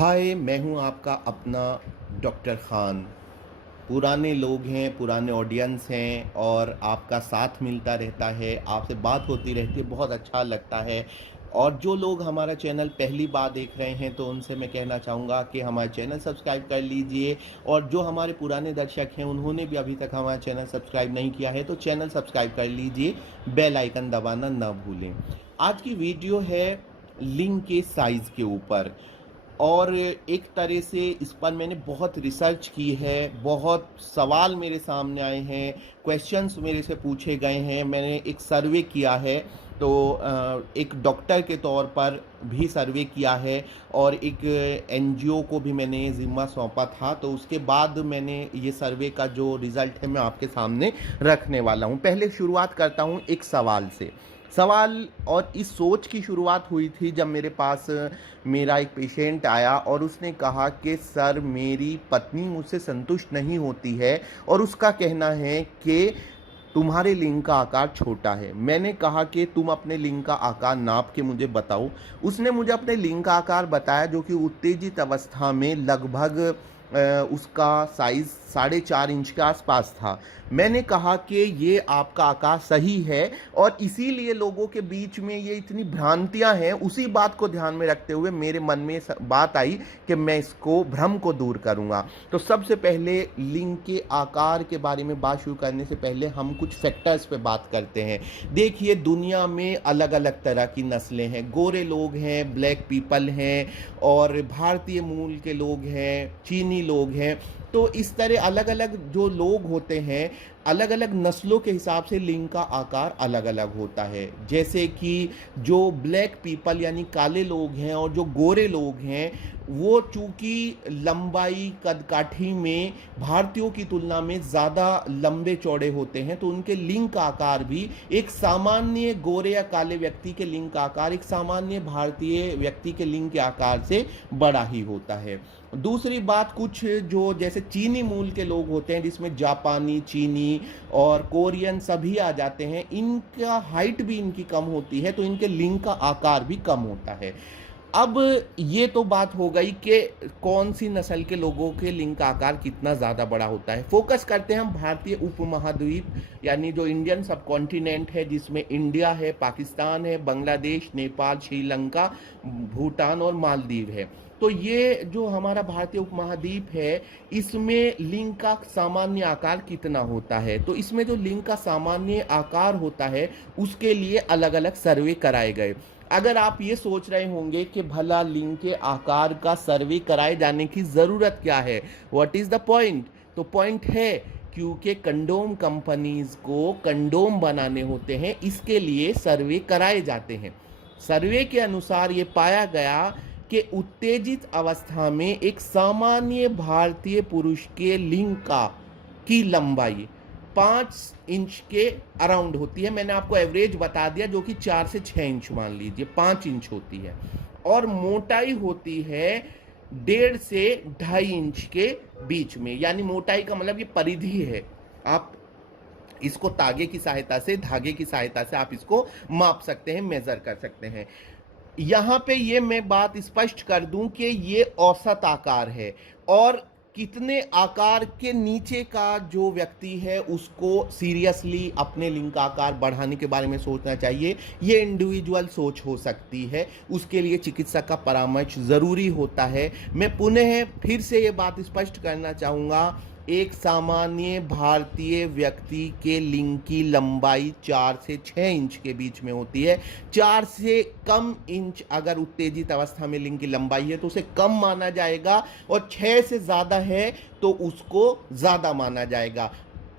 हाय, मैं हूँ आपका अपना डॉक्टर ख़ान। पुराने लोग हैं, पुराने ऑडियंस हैं और आपका साथ मिलता रहता है, आपसे बात होती रहती है, बहुत अच्छा लगता है। और जो लोग हमारा चैनल पहली बार देख रहे हैं, तो उनसे मैं कहना चाहूँगा कि हमारा चैनल सब्सक्राइब कर लीजिए। और जो हमारे पुराने दर्शक हैं, उन्होंने भी अभी तक हमारा चैनल सब्सक्राइब नहीं किया है, तो चैनल सब्सक्राइब कर लीजिए, बेल आइकन दबाना ना भूलें। आज की वीडियो है लिंग के साइज़ के ऊपर। और एक तरह से इस पर मैंने बहुत रिसर्च की है, बहुत सवाल मेरे सामने आए हैं, क्वेश्चंस मेरे से पूछे गए हैं, मैंने एक सर्वे किया है। तो एक डॉक्टर के तौर पर भी सर्वे किया है और एक एनजीओ को भी मैंने ज़िम्मा सौंपा था, तो उसके बाद मैंने ये सर्वे का जो रिज़ल्ट है मैं आपके सामने रखने वाला हूँ। पहले शुरुआत करता हूँ एक सवाल से। सवाल और इस सोच की शुरुआत हुई थी जब मेरे पास मेरा एक पेशेंट आया और उसने कहा कि सर, मेरी पत्नी मुझसे संतुष्ट नहीं होती है और उसका कहना है कि तुम्हारे लिंग का आकार छोटा है। मैंने कहा कि तुम अपने लिंग का आकार नाप के मुझे बताओ। उसने मुझे अपने लिंग का आकार बताया, जो कि उत्तेजित अवस्था में लगभग उसका साइज़ 4.5 इंच के आसपास था। मैंने कहा कि ये आपका आकार सही है और इसीलिए लोगों के बीच में ये इतनी भ्रांतियां हैं। उसी बात को ध्यान में रखते हुए मेरे मन में बात आई कि मैं इसको भ्रम को दूर करूंगा। तो सबसे पहले लिंग के आकार के बारे में बात शुरू करने से पहले हम कुछ फैक्टर्स पे बात करते हैं। देखिए, दुनिया में अलग अलग तरह की नस्लें हैं। गोरे लोग हैं, ब्लैक पीपल हैं, और भारतीय मूल के लोग हैं, चीनी लोग हैं। तो इस तरह अलग अलग जो लोग होते हैं, अलग अलग नस्लों के हिसाब से लिंग का आकार अलग अलग होता है। जैसे कि जो ब्लैक पीपल यानी काले लोग हैं और जो गोरे लोग हैं, वो चूंकि लंबाई कदकाठी में भारतीयों की तुलना में ज़्यादा लंबे चौड़े होते हैं, तो उनके लिंग का आकार भी एक सामान्य गोरे या काले व्यक्ति के लिंग का आकार एक सामान्य भारतीय व्यक्ति के लिंग के आकार से बड़ा ही होता है। दूसरी बात, कुछ जो जैसे चीनी मूल के लोग होते हैं, जिसमें जापानी, चीनी और कोरियन सभी आ जाते हैं, इनका हाइट भी इनकी कम होती है, तो इनके लिंग का आकार भी कम होता है। अब ये तो बात हो गई कि कौन सी नस्ल के लोगों के लिंग का आकार कितना ज़्यादा बड़ा होता है। फोकस करते हैं हम भारतीय उपमहाद्वीप यानी जो इंडियन सब कॉन्टिनेंट है, जिसमें इंडिया है, पाकिस्तान है, बांग्लादेश, नेपाल, श्रीलंका, भूटान और मालदीव है। तो ये जो हमारा भारतीय उपमहाद्वीप है, इसमें लिंग का सामान्य आकार कितना होता है। तो इसमें जो लिंग का सामान्य आकार होता है, उसके लिए अलग अलग सर्वे कराए गए। अगर आप ये सोच रहे होंगे कि भला लिंग के आकार का सर्वे कराए जाने की ज़रूरत क्या है, व्हाट इज़ द पॉइंट, तो पॉइंट है क्योंकि कंडोम कंपनीज को कंडोम बनाने होते हैं, इसके लिए सर्वे कराए जाते हैं। सर्वे के अनुसार ये पाया गया कि उत्तेजित अवस्था में एक सामान्य भारतीय पुरुष के लिंग की लंबाई 5 इंच के अराउंड होती है। मैंने आपको एवरेज बता दिया, जो कि 4 से 6 इंच मान लीजिए, 5 इंच होती है। और मोटाई होती है 1.5 से 2.5 इंच के बीच में। यानी मोटाई का मतलब ये परिधि है, आप इसको तागे की सहायता से, धागे की सहायता से आप इसको माप सकते हैं, मेजर कर सकते हैं। यहां पे ये मैं बात स्पष्ट कर दूं कि ये औसत आकार है, और कितने आकार के नीचे का जो व्यक्ति है उसको सीरियसली अपने लिंग का आकार बढ़ाने के बारे में सोचना चाहिए। ये इंडिविजुअल सोच हो सकती है, उसके लिए चिकित्सक का परामर्श ज़रूरी होता है। मैं पुनः फिर से ये बात स्पष्ट करना चाहूँगा, एक सामान्य भारतीय व्यक्ति के लिंग की लंबाई 4 से 6 इंच के बीच में होती है। 4 से कम इंच अगर उत्तेजित अवस्था में लिंग की लंबाई है तो उसे कम माना जाएगा, और 6 से ज़्यादा है तो उसको ज़्यादा माना जाएगा।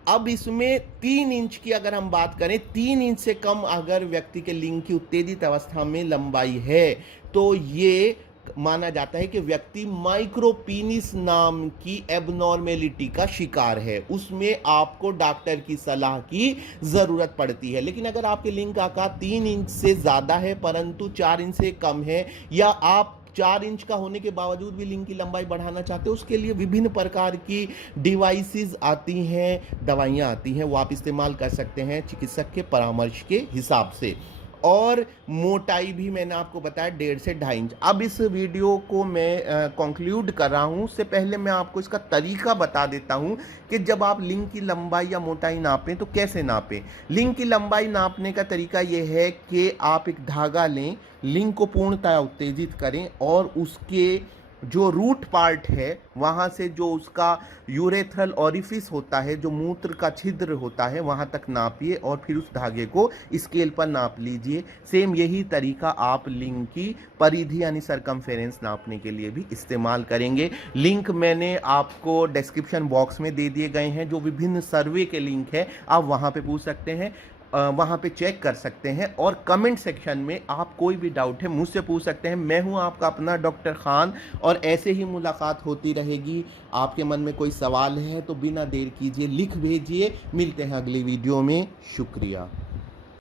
अब इसमें 3 इंच की अगर हम बात करें, 3 इंच से कम अगर व्यक्ति के लिंग की उत्तेजित अवस्था में लंबाई है, तो ये माना जाता है कि व्यक्ति माइक्रोपीनिस नाम की एबनॉर्मेलिटी का शिकार है। उसमें आपको डॉक्टर की सलाह की जरूरत पड़ती है। लेकिन अगर आपके लिंग का आकार 3 इंच से ज्यादा है परंतु 4 इंच से कम है, या आप 4 इंच का होने के बावजूद भी लिंग की लंबाई बढ़ाना चाहते हो, उसके लिए विभिन्न प्रकार की डिवाइसेस आती हैं, दवाइयाँ आती हैं, वो आप इस्तेमाल कर सकते हैं चिकित्सक के परामर्श के हिसाब से। और मोटाई भी मैंने आपको बताया 1.5 से 2.5 इंच। अब इस वीडियो को मैं कंक्लूड कर रहा हूँ, उससे पहले मैं आपको इसका तरीका बता देता हूँ कि जब आप लिंग की लंबाई या मोटाई नापें तो कैसे नापें। लिंग की लंबाई नापने का तरीका ये है कि आप एक धागा लें, लिंग को पूर्णतः उत्तेजित करें और उसके जो रूट पार्ट है वहाँ से जो उसका यूरेथ्रल ऑरिफिस होता है, जो मूत्र का छिद्र होता है, वहाँ तक नापिए और फिर उस धागे को स्केल पर नाप लीजिए। सेम यही तरीका आप लिंग की परिधि यानी सरकमफेरेंस नापने के लिए भी इस्तेमाल करेंगे। लिंक मैंने आपको डिस्क्रिप्शन बॉक्स में दे दिए गए हैं, जो विभिन्न सर्वे के लिंक है, आप वहाँ पे पूछ सकते हैं, वहाँ पे चेक कर सकते हैं। और कमेंट सेक्शन में आप कोई भी डाउट है मुझसे पूछ सकते हैं। मैं हूँ आपका अपना डॉक्टर खान और ऐसे ही मुलाकात होती रहेगी। आपके मन में कोई सवाल है तो बिना देर कीजिए लिख भेजिए। मिलते हैं अगली वीडियो में। शुक्रिया।